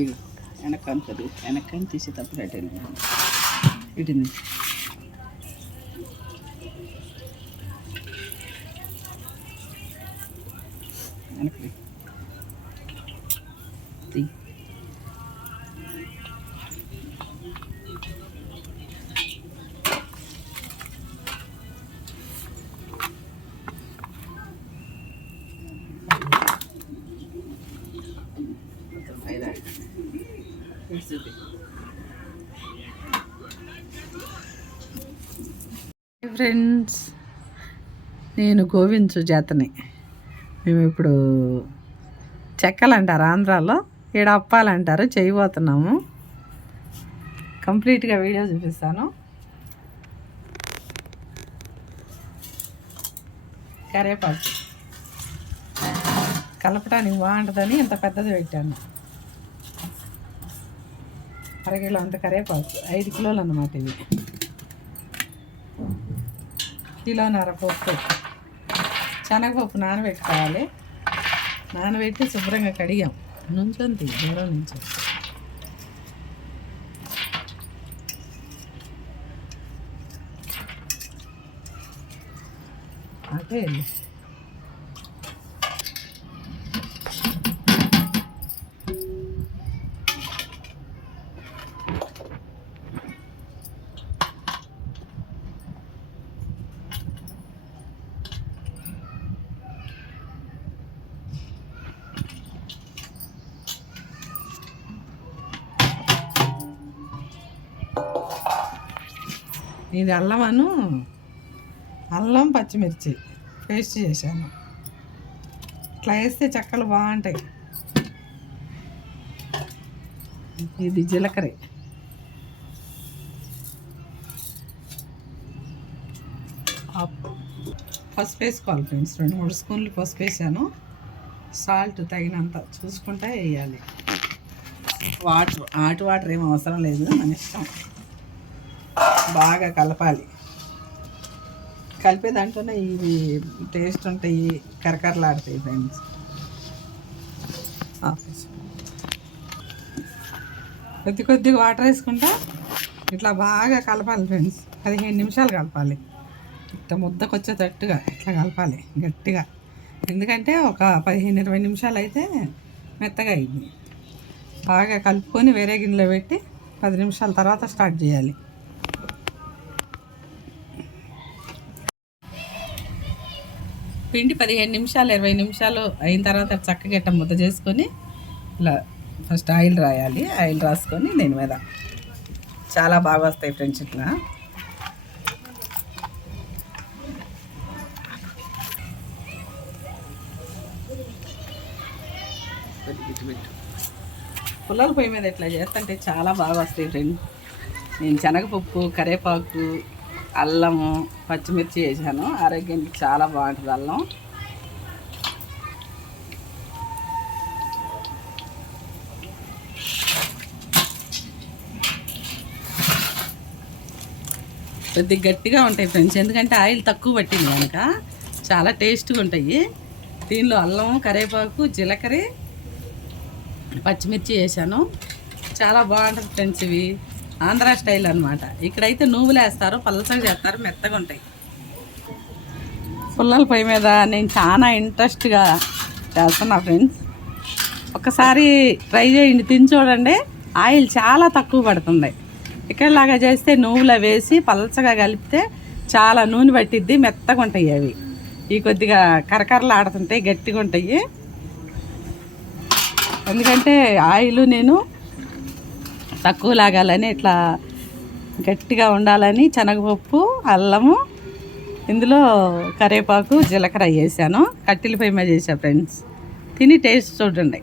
ఇక వెనక్కి అనుకోదు, వెనక్కని తీసేటప్పుడు అటు ఇటు వెనక్కి తీ. ఫ్రెండ్స్, నేను గోవింద్ సుజాతని. మేము ఇప్పుడు చెక్కలు అంటారు ఆంధ్రాలో, ఈడ అప్పాలంటారు, చేయబోతున్నాము. కంప్లీట్గా వీడియో చూపిస్తాను. కరివేపాకు కలపడానికి బాగుంటుందని ఇంత పెద్దది పెట్టాను. అరకిలో అంత కరివేపాకు, 5 కిలోలు అన్నమాట ఇవి. కిలోన్నర పప్పు, శనగపప్పు నానబెట్టుకోవాలి. నానబెట్టి శుభ్రంగా కడిగాం. నుంచొంది దూరం నుంచి అదే ఇది అల్లం పచ్చిమిర్చి పేస్ట్ చేశాను. ఇట్లా వేస్తే చెక్కలు బాగుంటాయి. ఇది జీలకర్ర, పసుపు వేసుకోవాలి ఫ్రెండ్స్. 2-3 స్పూన్లు పసుపు వేసాను. సాల్ట్ తగినంత చూసుకుంటా వేయాలి. వాటర్ ఏం అవసరం లేదు, మన ఇష్టం. బాగా కలపాలి. కలిపే దాంట్లోనే ఇవి టేస్ట్ ఉంటాయి, కరకరలాడతాయి ఫ్రెండ్స్. కొద్దిగా వాటర్ వేసుకుంటా ఇట్లా బాగా కలపాలి ఫ్రెండ్స్. 15 నిమిషాలు కలపాలి. ఇట్లా ముద్దకొచ్చేటట్టుగా ఇట్లా కలపాలి గట్టిగా. ఎందుకంటే ఒక 15-20 నిమిషాలు అయితే మెత్తగా అయింది. బాగా కలుపుకొని వేరే గిన్నెలో పెట్టి 10 నిమిషాల తర్వాత స్టార్ట్ చేయాలి. పిండి 15 నిమిషాలు 20 నిమిషాలు అయిన తర్వాత చక్కగా ఇట్ట ముద్ద చేసుకొని ఇలా ఫస్ట్ ఆయిల్ రాయాలి. ఆయిల్ రాసుకొని దీని మీద చాలా బాగా వస్తాయి ఫ్రెండ్స్. ఇట్లా పుల్లల పొయ్యి మీద ఇట్లా చేస్తుంటే చాలా బాగా వస్తాయి ఫ్రెండ్స్. నేను శనగపప్పు, కరివేపాకు, అల్లము, పచ్చిమిర్చి వేసాను. ఆరోగ్యానికి చాలా బాగుంటుంది అల్లం. కొద్దిగా గట్టిగా ఉంటాయి ఫ్రెండ్స్, ఎందుకంటే ఆయిల్ తక్కువ పట్టింది కనుక చాలా టేస్ట్గా ఉంటాయి. దీనిలో అల్లం, కరివేపాకు, జీలకర్ర, పచ్చిమిర్చి వేసాను. చాలా బాగుంటుంది ఫ్రెండ్స్. ఇవి ఆంధ్రా స్టైల్ అనమాట. ఇక్కడైతే నువ్వులు వేస్తారు, పలసగా చేస్తారు, మెత్తగా ఉంటాయి. పుల్లల పొయ్యి మీద నేను చాలా ఇంట్రెస్ట్గా చేస్తున్నా ఫ్రెండ్స్. ఒకసారి ట్రై చేయండి, తిని చూడండి. ఆయిల్ చాలా తక్కువ పడుతుంది. ఇక్కడలాగా చేస్తే నువ్వులు వేసి పలసగా కలిపితే చాలా నూనె పట్టిద్ది, మెత్తగా ఉంటాయి అవి. ఇవి కొద్దిగా కరకరలు ఆడుతుంటాయి, గట్టిగా ఉంటాయి. ఎందుకంటే ఆయిల్ నేను తక్కువ లాగాలని, ఇట్లా గట్టిగా ఉండాలని శనగపప్పు, అల్లము, ఇందులో కరివేపాకు, జీలకర్ర వేసాను. కట్టెల పొయ్యి మీద చేసా ఫ్రెండ్స్. తిని టేస్ట్ చూడండి.